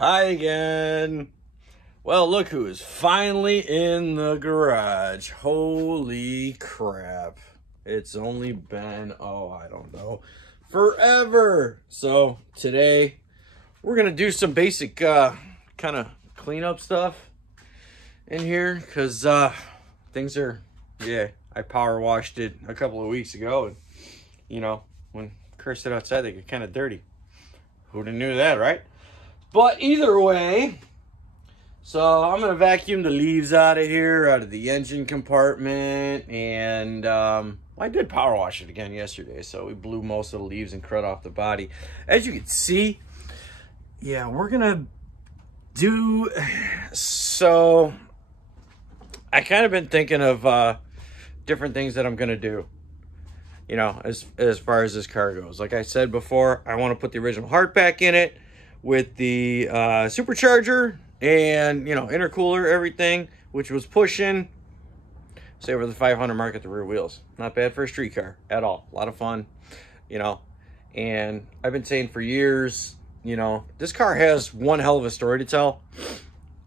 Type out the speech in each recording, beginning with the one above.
Hi again. Well, look who is finally in the garage. Holy crap. It's only been, I don't know, forever. So today we're going to do some basic kind of cleanup stuff in here because things are, I power washed it a couple of weeks ago. And, you know, when Chris sit outside, they get kind of dirty. Who'd have knew that, right? But either way, so I'm going to vacuum the leaves out of here, out of the engine compartment. And I did power wash it again yesterday. So we blew most of the leaves and crud off the body. As you can see, yeah, we're going to do... So I kind of been thinking of different things that I'm going to do, you know, as far as this car goes. Like I said before, I want to put the original heart back in it with the supercharger and, you know, intercooler, everything, which was pushing, say, over the 500 mark at the rear wheels. Not bad for a street car at all. A lot of fun, you know. And I've been saying for years, you know, this car has one hell of a story to tell.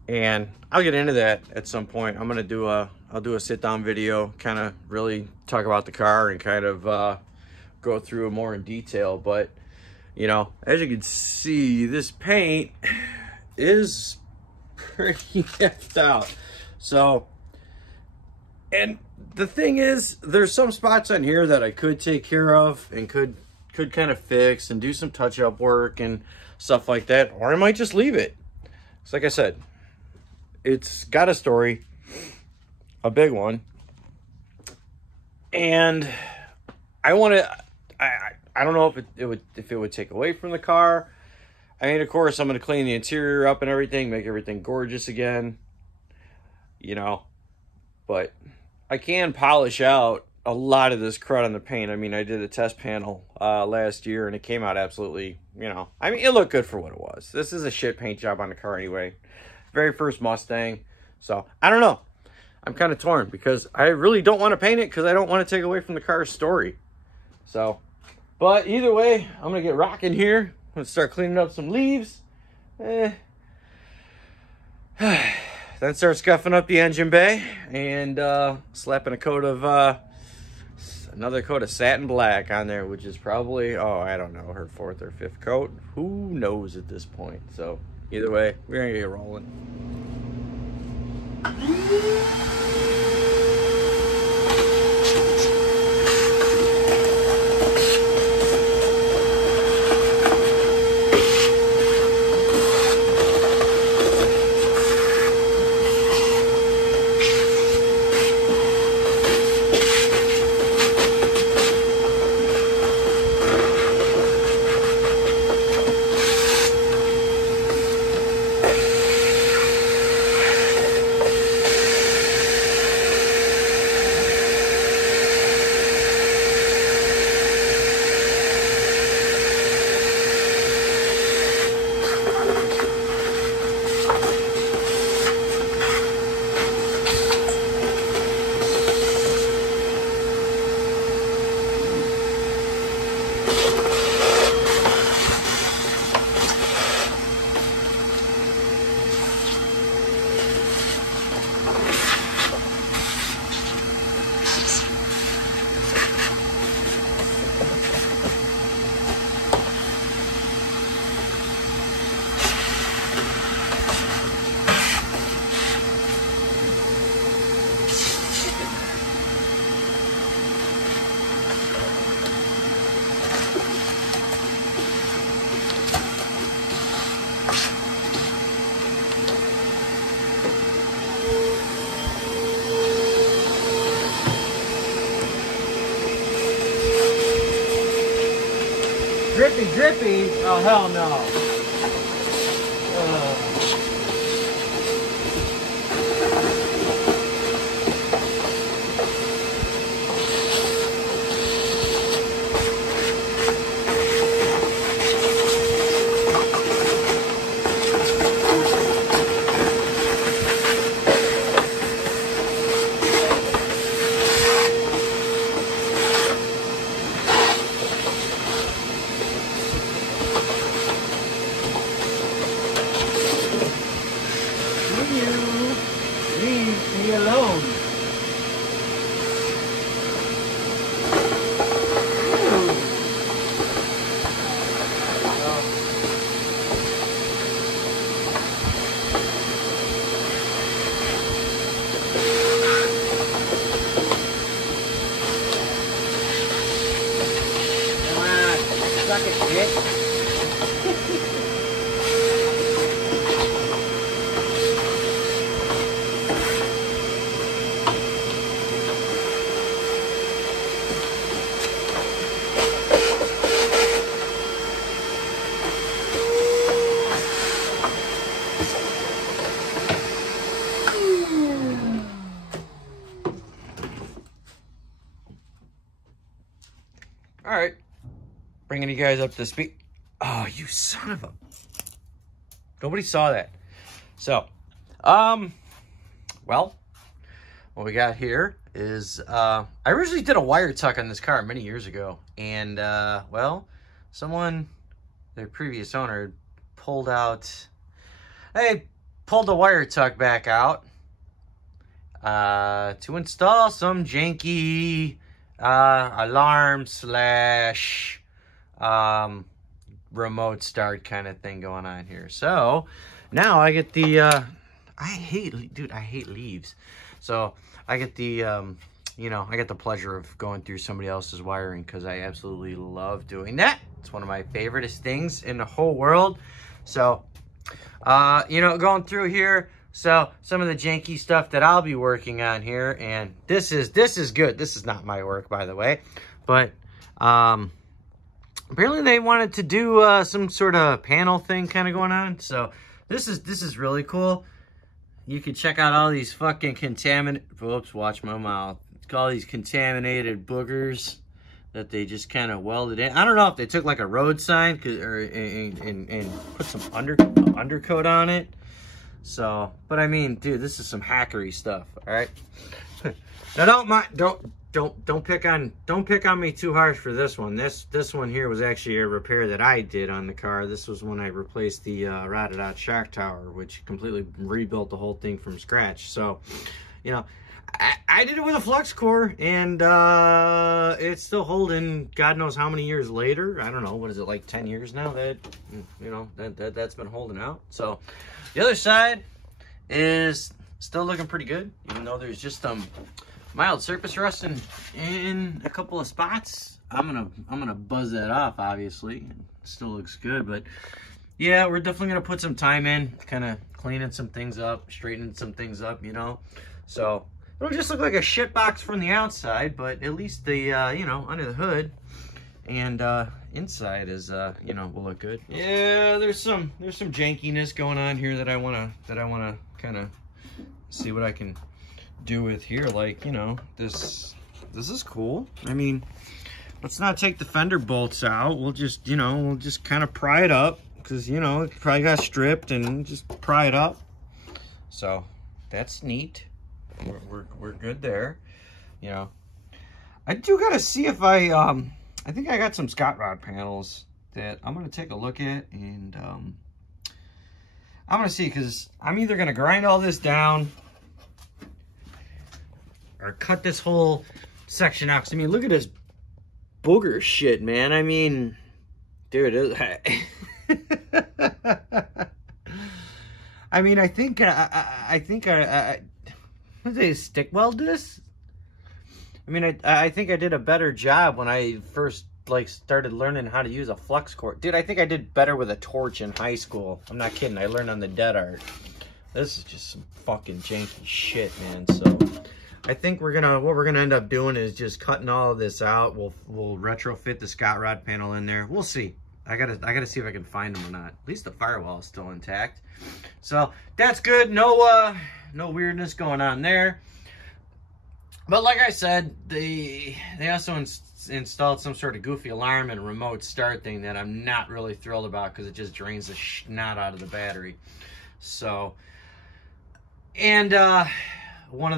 And I'll get into that at some point. I'm going to do I'll do a sit-down video, kind of really talk about the car and kind of go through it more in detail. But, you know, as you can see, this paint is pretty effed out. So, and the thing is, there's some spots on here that I could take care of and could kind of fix and do some touch-up work and stuff like that. Or I might just leave it. It's like I said, it's got a story, a big one. And I want to... I don't know if it would take away from the car. I mean, of course, I'm going to clean the interior up and everything, make everything gorgeous again, you know. But I can polish out a lot of this crud on the paint. I mean, I did a test panel last year, and it came out absolutely, you know. I mean, it looked good for what it was. This is a shit paint job on the car anyway. Very first Mustang. So, I don't know. I'm kind of torn because I really don't want to paint it because I don't want to take away from the car's story. So... But either way, I'm going to get rocking here. I'm going to start cleaning up some leaves. Then start scuffing up the engine bay and slapping a coat of, another coat of satin black on there, which is probably, I don't know, her fourth or fifth coat. Who knows at this point? So either way, we're going to get rolling. Drippy? Oh, hell no. bringing you guys up to speed. Oh, you son of a... Nobody saw that. So, well, what we got here is, I originally did a wire tuck on this car many years ago. And, well, someone, their previous owner, pulled out... They pulled the wire tuck back out to install some janky alarm slash remote start kind of thing going on here. So now I get the I hate leaves. So I get the you know, I get the pleasure of going through somebody else's wiring because I absolutely love doing that. It's one of my favoriteest things in the whole world. So you know, going through here, so some of the janky stuff that I'll be working on here, and this is good. This is not my work, by the way, but apparently they wanted to do some sort of panel thing kind of going on. So this is really cool. You can check out all these fucking whoops, watch my mouth. It's all these contaminated boogers that they just kind of welded in. I don't know if they took like a road sign and put some undercoat on it. So, but I mean, dude, this is some hackery stuff. All right. Now don't pick on me too harsh for this one. This one here was actually a repair that I did on the car. This was when I replaced the rotted out shock tower, which completely rebuilt the whole thing from scratch. So, you know, I did it with a flux core, and it's still holding God knows how many years later. I don't know, what is it, like 10 years now that, you know, that's been holding out. So the other side is still looking pretty good, even though there's just some mild surface rust in a couple of spots. I'm gonna buzz that off, obviously. It still looks good, but yeah, we're definitely gonna put some time in, kind of cleaning some things up, straightening some things up, you know. So it'll just look like a shit box from the outside, but at least the you know, under the hood and inside is you know, will look good. Yeah, there's some jankiness going on here that I wanna kind of see what I can do with here. Like, you know, this is cool. I mean, let's not take the fender bolts out. We'll just, you know, we'll just kind of pry it up, because, you know, it probably got stripped, and just pry it up. So that's neat. We're good there. You know, I do gotta see if I think I got some Scott rod panels that I'm gonna take a look at, and I'm gonna see, because I'm either gonna grind all this down or cut this whole section out. 'Cause, I mean, look at this booger shit, man. I mean, dude, I mean, I think did they stick weld this? I mean, I think I did a better job when I first, like, started learning how to use a flux core. Dude, I think I did better with a torch in high school. I'm not kidding. I learned on the dead art. This is just some fucking janky shit, man. So I think what we're gonna end up doing is just cutting all of this out. We'll retrofit the Scott rod panel in there. We'll see. I gotta see if I can find them or not. At least the firewall is still intact. So that's good. No weirdness going on there. But like I said, they also installed some sort of goofy alarm and remote start thing that I'm not really thrilled about, because it just drains the snot out of the battery. So, and when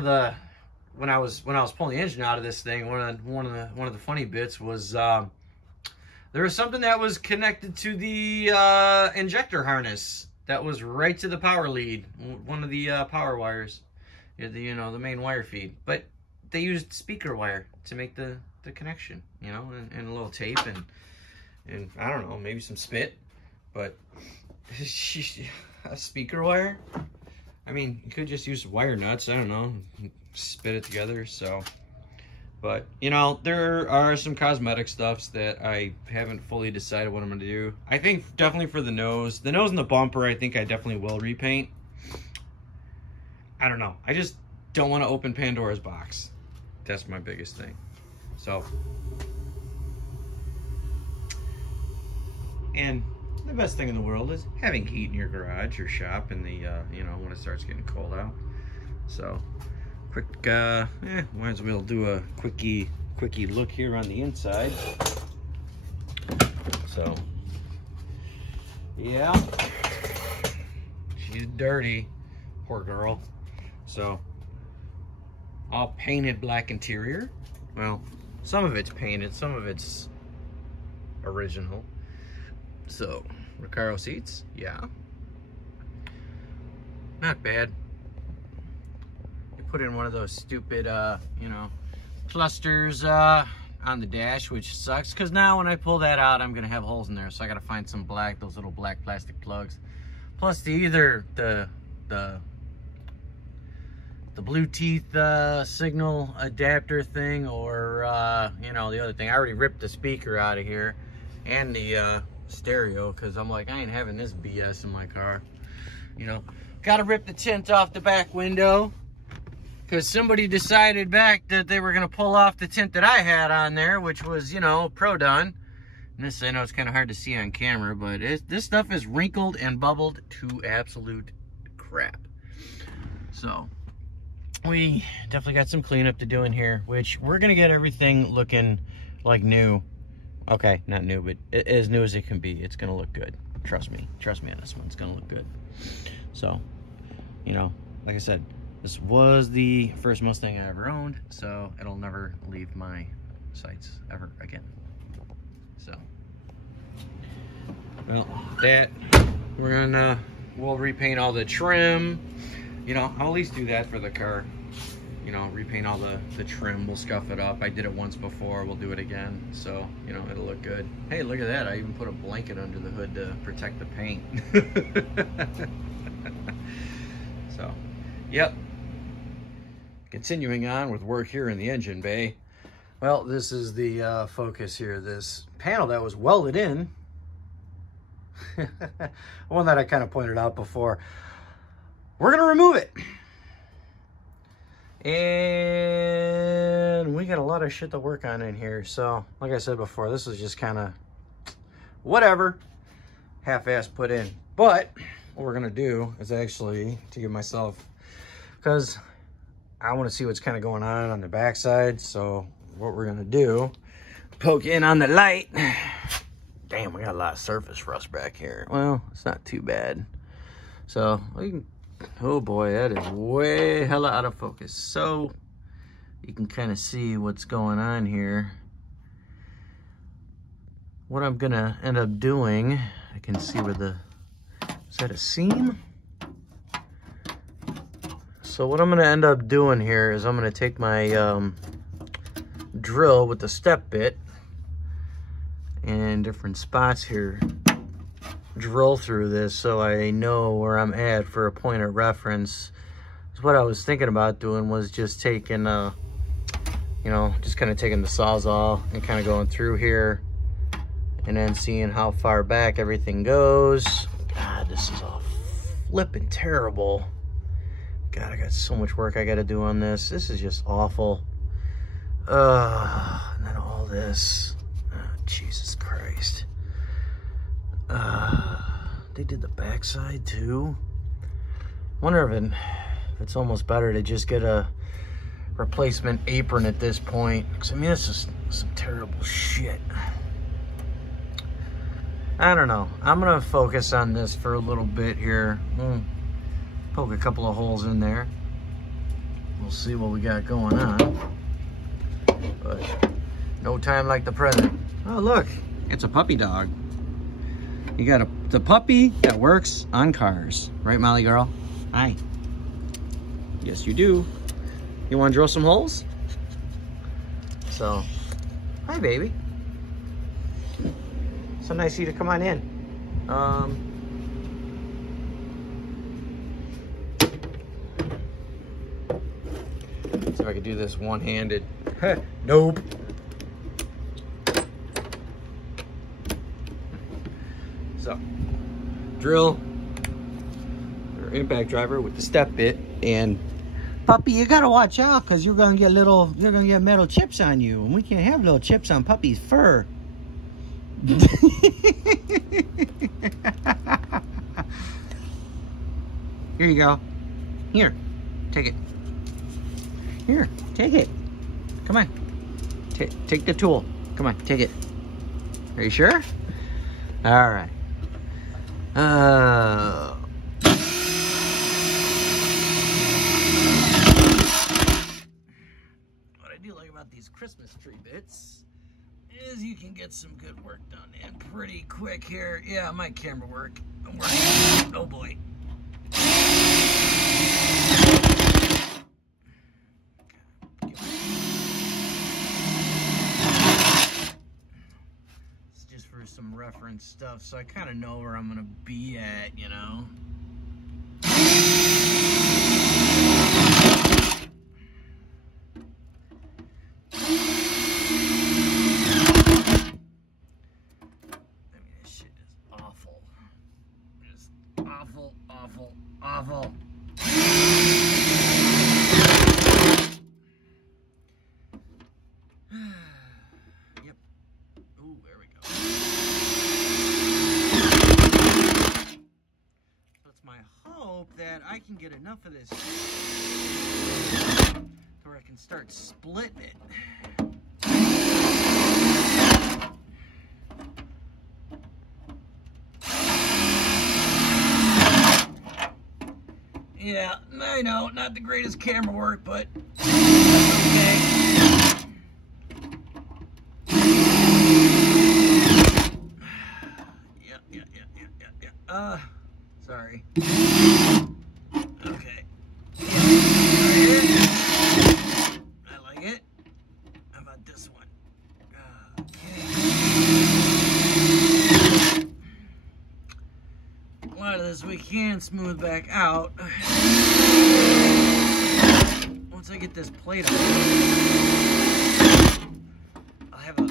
I was pulling the engine out of this thing, one of the funny bits was there was something that was connected to the injector harness that was right to the power lead, one of the power wires, you know, the main wire feed. But they used speaker wire to make the connection, you know, and a little tape and I don't know, maybe some spit, but a speaker wire. I mean, you could just use wire nuts, I don't know, spit it together. So, but you know, there are some cosmetic stuffs that I haven't fully decided what I'm going to do. I think definitely for the nose and the bumper, I think I definitely will repaint. I don't know, I just don't want to open Pandora's box. That's my biggest thing. So, and the best thing in the world is having heat in your garage or shop in the you know, when it starts getting cold out. So quick might as well do a quickie look here on the inside. So, yeah. She's dirty. Poor girl. So, all painted black interior. Well, some of it's painted, some of it's original. So, Recaro seats, yeah. Not bad. You put in one of those stupid, you know, clusters on the dash, which sucks, because now when I pull that out, I'm gonna have holes in there, so I gotta find some black, those little black plastic plugs. Plus either the blue teeth signal adapter thing, or you know, the other thing. I already ripped the speaker out of here and the stereo, because I'm like, I ain't having this BS in my car. You know, gotta rip the tint off the back window, because somebody decided back that they were gonna pull off the tint that I had on there, which was, you know, pro-done. And this, I know it's kind of hard to see on camera, but this stuff is wrinkled and bubbled to absolute crap. So we definitely got some cleanup to do in here, which we're gonna get everything looking like new. Okay, not new, but as new as it can be. It's gonna look good. Trust me on this one. It's gonna look good. So, you know, like I said, this was the first Mustang I ever owned, so it'll never leave my sights ever again. So, well, that we'll repaint all the trim. You know, I'll at least do that for the car. You know, repaint all the trim. We'll scuff it up. I did it once before. We'll do it again. So, you know, it'll look good. Hey, look at that. I even put a blanket under the hood to protect the paint. So, yep. Continuing on with work here in the engine bay. Well, this is the focus here. This panel that was welded in. One that I kind of pointed out before. We're going to remove it. And we got a lot of shit to work on in here. So, like I said before, this is just kind of whatever, half-ass put in. But what we're going to do is actually, to give myself, because I want to see what's kind of going on the backside. So what we're going to do, poke in on the light. Damn, we got a lot of surface rust back here. Well, it's not too bad. So we can, oh boy, that is way hella out of focus. So you can kind of see what's going on here. What I'm gonna end up doing, I can see where the, is that a seam? So what I'm gonna end up doing here is I'm gonna take my drill with the step bit and different spots here, drill through this so I know where I'm at for a point of reference. So what I was thinking about doing was just taking, you know, just kind of taking the Sawzall and kind of going through here and then seeing how far back everything goes. God, this is all flipping terrible. God, I got so much work I got to do on this. This is just awful. And then all this. Jesus Christ. They did the backside too. Wonder if it's almost better to just get a replacement apron at this point. Because I mean, this is some terrible shit. I don't know. I'm gonna focus on this for a little bit here. Poke a couple of holes in there. We'll see what we got going on. But no time like the present. Oh, look, it's a puppy dog. You got the puppy that works on cars. Right, Molly girl? Hi. Yes, you do. You want to drill some holes? So, hi, baby. So nice of you to come on in. See if I could do this one-handed. Nope. So, drill or impact driver with the step bit, and puppy, you gotta watch out because you're gonna get metal chips on you, and we can't have little chips on puppy's fur. Here you go. Here, take it. Here, take it. Come on. Take the tool. Come on, take it. Are you sure? All right. What I do like about these Christmas tree bits is you can get some good work done and pretty quick here. Yeah, my camera work. Oh boy. It's just for some reference stuff, so I kind of know where I'm gonna be at, you know. Awful. Yep. Ooh, there we go. So it's my hope that I can get enough of this to where I can start splitting it. Yeah, I know, not the greatest camera work, but okay. Yeah. Sorry. Okay. I like it. How about this one? Okay. A lot of this we can smooth back out. Once I get this plate on, I'll have a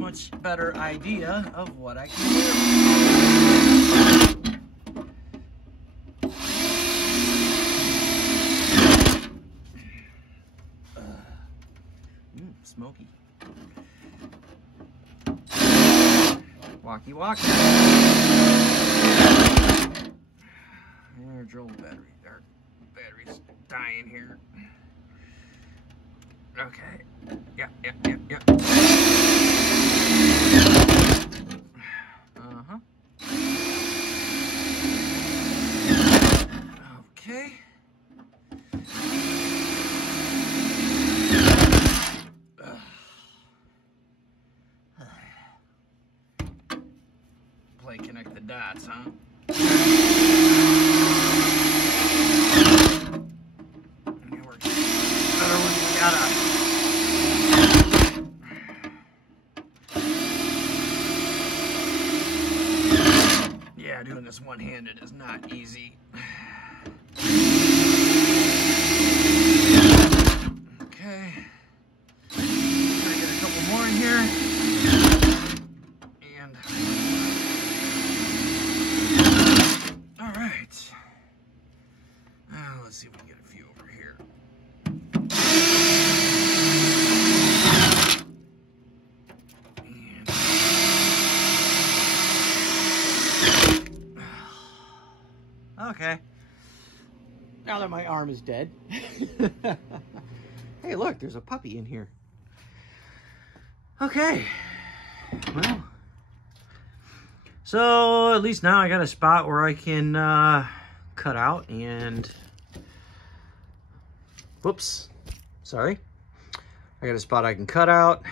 much better idea of what I can do. Smoky. Walkie. There's your old battery. Our battery's dying here. Okay. Yeah. Okay. Play connect the dots, huh? It works better when you gotta. Yeah, doing this one-handed is not easy. Okay. Try to get a couple more in here. And all right. Let's see if we can get a few over here. And okay. Now that my arm is dead. Hey, look, there's a puppy in here. Okay. Well. So, at least now I got a spot where I can cut out and... Whoops. Sorry. I got a spot I can cut out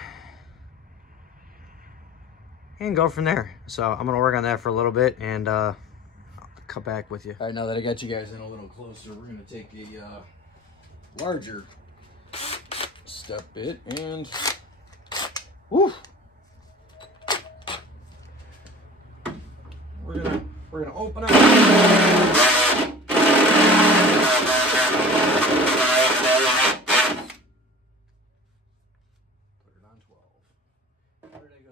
and go from there. So, I'm going to work on that for a little bit and I'll cut back with you. All right, now that I got you guys in a little closer, we're going to take a larger step bit and... Woo! We're gonna open up. Put it on 12. Where did I go?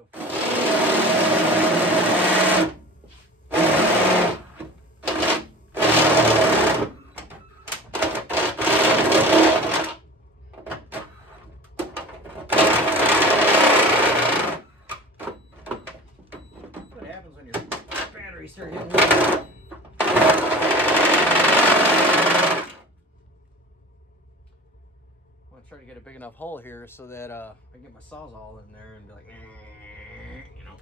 Start hitting I want to try to get a big enough hole here so that I can get my sawzall in there and be like, you know.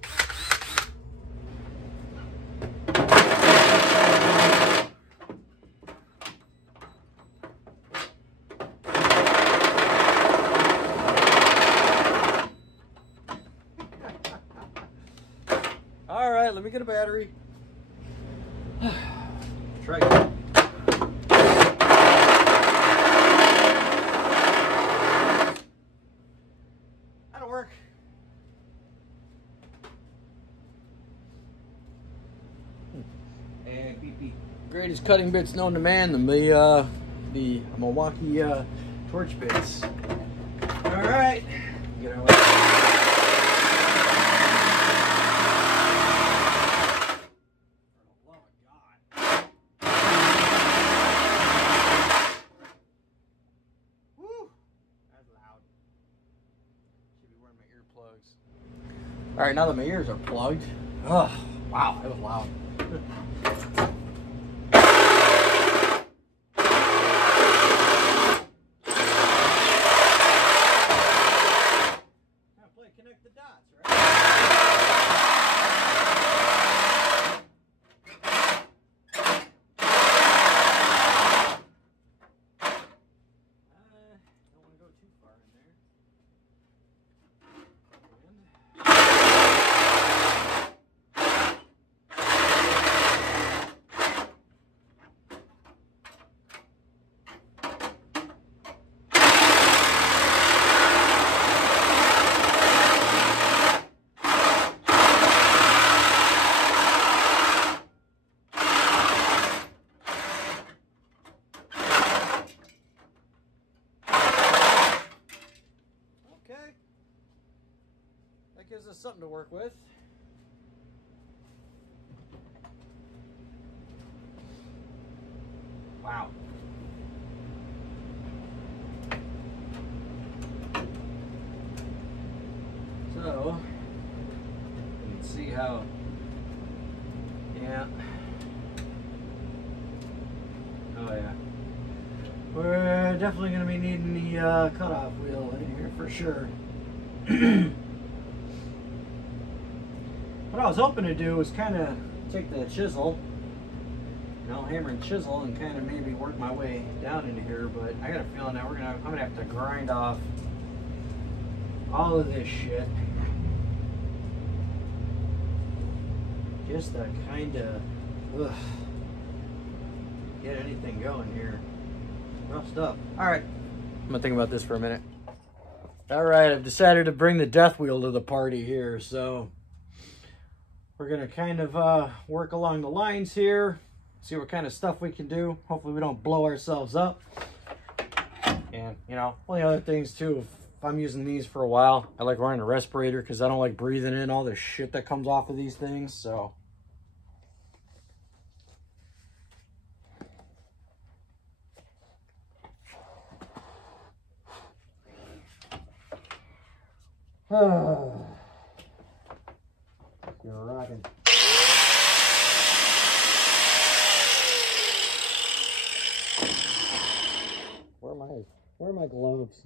let me get a battery. Try it. That'll work. And beep beep. Greatest cutting bits known to man, the Milwaukee torch bits. All right. Get our way. All right, now that my ears are plugged. Oh, wow, that was loud. Connect the dots, right? Don't want to go too far in there. Okay, that gives us something to work with. Wow. So, you can see how, yeah. Oh yeah. We're definitely going to be needing the cutoff wheel in here for sure. What I was hoping to do was kind of take the chisel, you know, hammer and chisel, and kind of maybe work my way down into here, but I got a feeling that I'm gonna have to grind off all of this shit just to kind of get anything going here. Rough stuff. All right, I'm gonna think about this for a minute. All right, I've decided to bring the death wheel to the party here, so we're gonna kind of work along the lines here, see what kind of stuff we can do. Hopefully we don't blow ourselves up. And, you know, one of the other things too, if I'm using these for a while, I like running a respirator because I don't like breathing in all the shit that comes off of these things, so. You're rocking. Where are my gloves?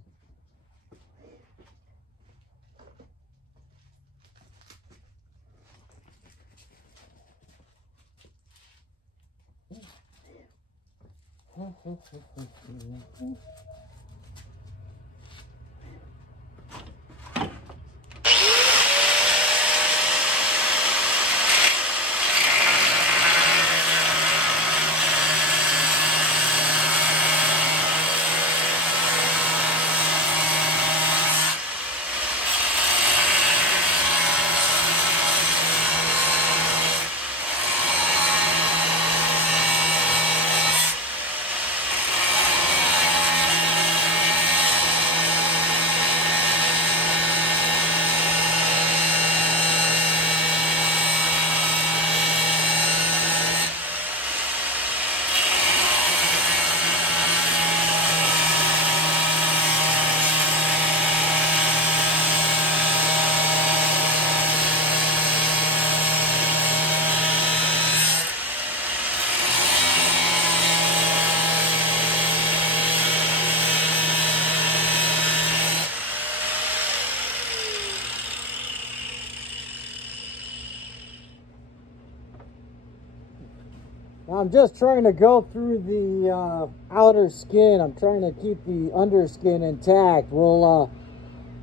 I'm just trying to go through the outer skin. I'm trying to keep the underskin intact. We'll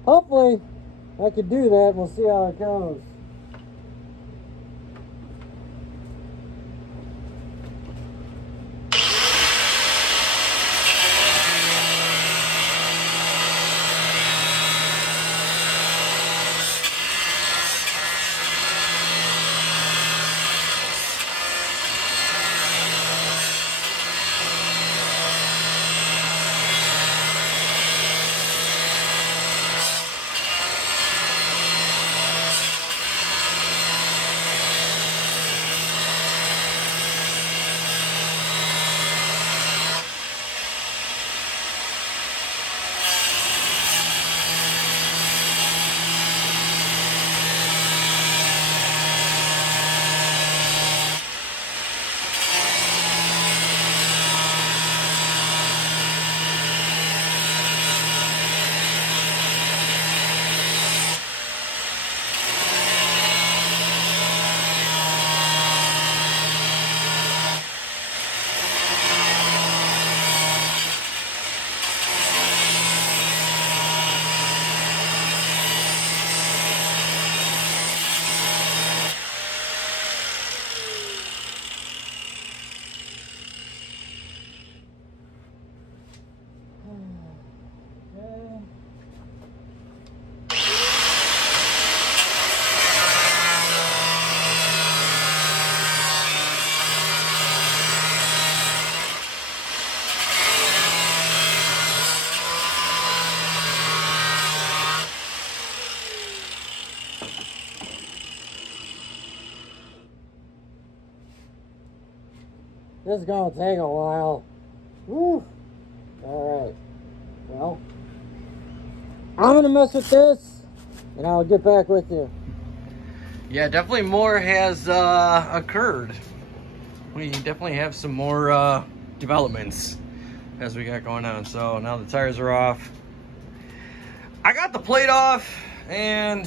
hopefully I can do that. We'll see how it goes. This is gonna take a while. Woo. Alright. Well, I'm gonna mess with this and I'll get back with you. Yeah, definitely more has occurred. We definitely have some more developments as we got going on. So now the tires are off. I got the plate off and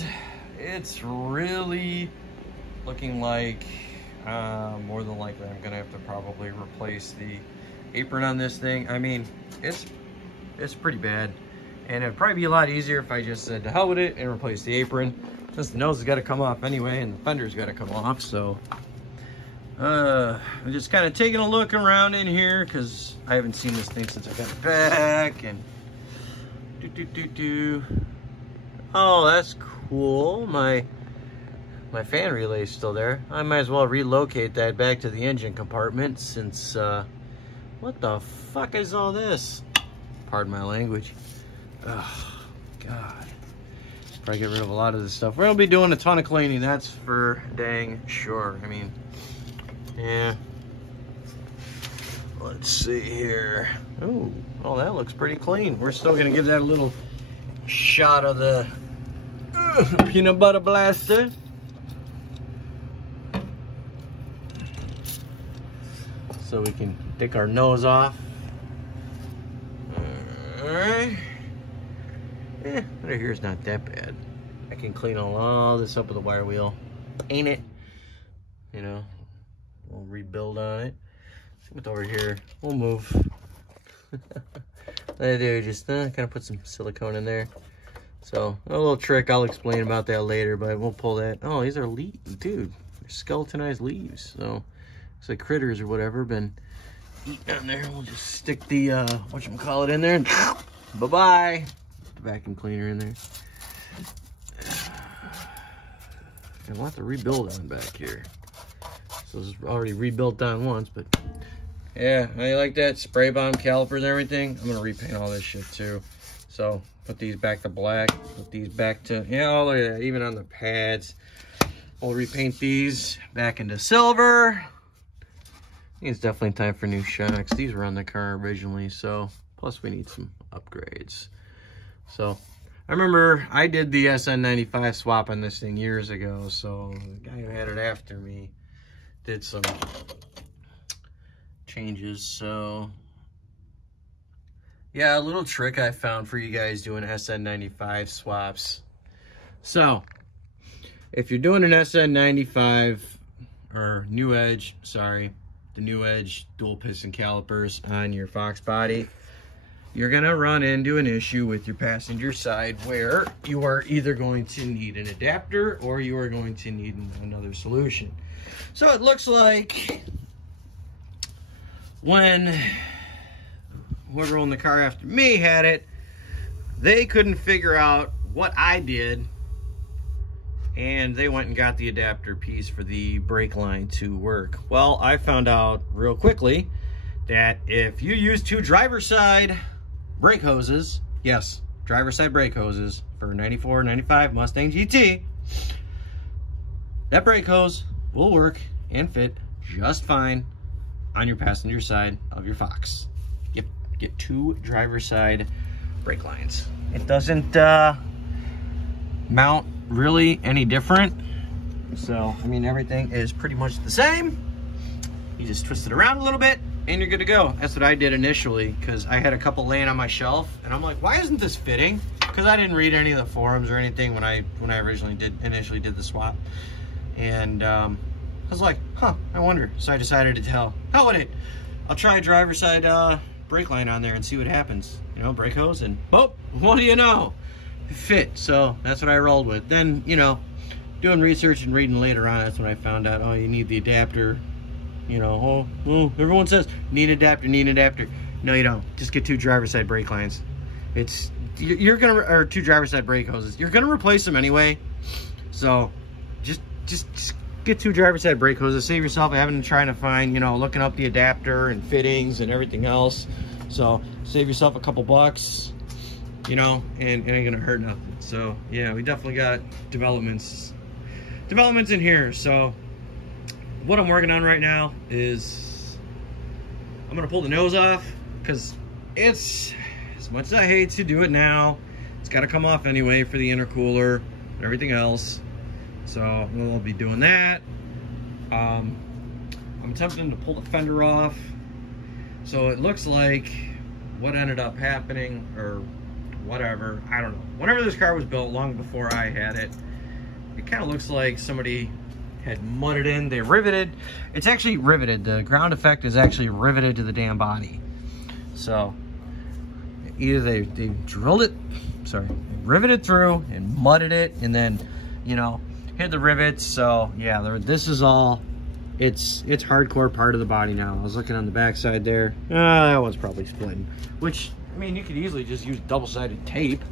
it's really looking like more than likely I'm gonna have to probably replace the apron on this thing. I mean, it's pretty bad, and it'd probably be a lot easier if I just said to hell with it and replace the apron, since the nose has got to come off anyway and the fender's got to come off. So I'm just kind of taking a look around in here because I haven't seen this thing since I got it back. And oh, that's cool. My fan relay is still there. I might as well relocate that back to the engine compartment, since what the fuck is all this? Pardon my language. Oh God, probably get rid of a lot of this stuff. We're gonna be doing a ton of cleaning, that's for dang sure. I mean, yeah, let's see here. Ooh, oh, that looks pretty clean. We're still gonna give that a little shot of the peanut butter blaster. So we can take our nose off. All right. Yeah, under here is not that bad. I can clean all this up with a wire wheel, paint it, you know, we'll rebuild on it. What's over here? We'll move. I do just kind of put some silicone in there. So a little trick, I'll explain about that later, but we'll pull that. Oh, these are leaves, dude. They're skeletonized leaves. So looks like critters or whatever been eating on there. We'll just stick the whatchamacallit in there and bye-bye. The vacuum cleaner in there. I want to rebuild on back here. So it's already rebuilt on once, but yeah, I like that. Spray bomb calipers and everything. I'm gonna repaint all this shit too. So put these back to black, put these back to, yeah, all of that, even on the pads. We'll repaint these back into silver. I think it's definitely time for new shocks. These were on the car originally, so plus we need some upgrades. So I remember I did the SN95 swap on this thing years ago, so the guy who had it after me did some changes. So yeah, a little trick I found for you guys doing SN95 swaps. So if you're doing an SN95 or New Edge, sorry, the New Edge dual piston calipers on your Fox body, you're gonna run into an issue with your passenger side where you are either going to need an adapter or you are going to need another solution. So it looks like when whoever owned the car after me had it, they couldn't figure out what I did, and they went and got the adapter piece for the brake line to work. Well, I found out real quickly that if you use two driver side brake hoses, yes, driver side brake hoses for 94, 95 Mustang GT, that brake hose will work and fit just fine on your passenger side of your Fox. Get two driver side brake lines. It doesn't mount really any different. So, I mean, everything is pretty much the same. You just twist it around a little bit and you're good to go. That's what I did initially, because I had a couple laying on my shelf and I'm like, why isn't this fitting? Because I didn't read any of the forums or anything when I originally initially did the swap. And I was like, huh, I wonder. So I decided to hell with it. I'll try a driver side brake line on there and see what happens. You know, brake hose, and boop, what do you know? It fit. So that's what I rolled with. Then, you know, doing research and reading later on, that's when I found out, oh, you need the adapter. You know, oh, well, everyone says need adapter, need adapter. No, you don't. Just get two driver side brake lines. It's you're gonna, or two driver side brake hoses. You're gonna replace them anyway. So just get two driver side brake hoses. Save yourself having to try to find, you know, looking up the adapter and fittings and everything else. So save yourself a couple bucks, you know, and it ain't gonna hurt nothing. So yeah, we definitely got developments in here. So what I'm working on right now is I'm gonna pull the nose off because it's, as much as I hate to do it now, it's got to come off anyway for the intercooler and everything else. So we'll be doing that. I'm attempting to pull the fender off. So it looks like what ended up happening, or whatever, I don't know. Whenever this car was built, long before I had it, it kind of looks like somebody had mudded in. They riveted. It's actually riveted. The ground effect is actually riveted to the damn body. So either they drilled it, riveted through and mudded it, and then, you know, hit the rivets. So yeah, this is all, it's hardcore part of the body now. I was looking on the back side there. That one's probably splitting, which, I mean, you could easily just use double-sided tape.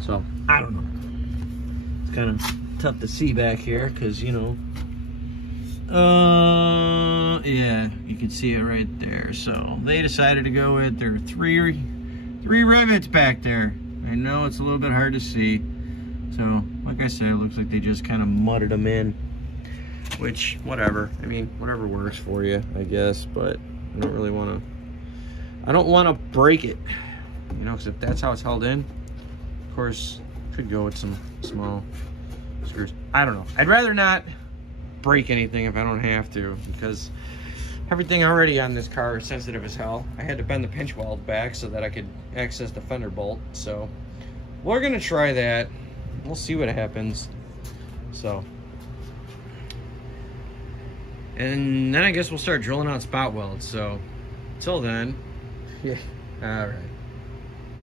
So I don't know. It's kind of tough to see back here because, you know, yeah, you can see it right there. So they decided to go with their three rivets back there. I know it's a little bit hard to see. So like I said, it looks like they just kind of mudded them in, which, whatever. I mean, whatever works for you, I guess, but I don't really want to, I don't want to break it, you know, because if that's how it's held in, of course, could go with some small screws. I don't know. I'd rather not break anything if I don't have to, because everything already on this car is sensitive as hell. I had to bend the pinch weld back so that I could access the fender bolt. So we're gonna try that. We'll see what happens. So, and then I guess we'll start drilling out spot welds. So until then, yeah, all right.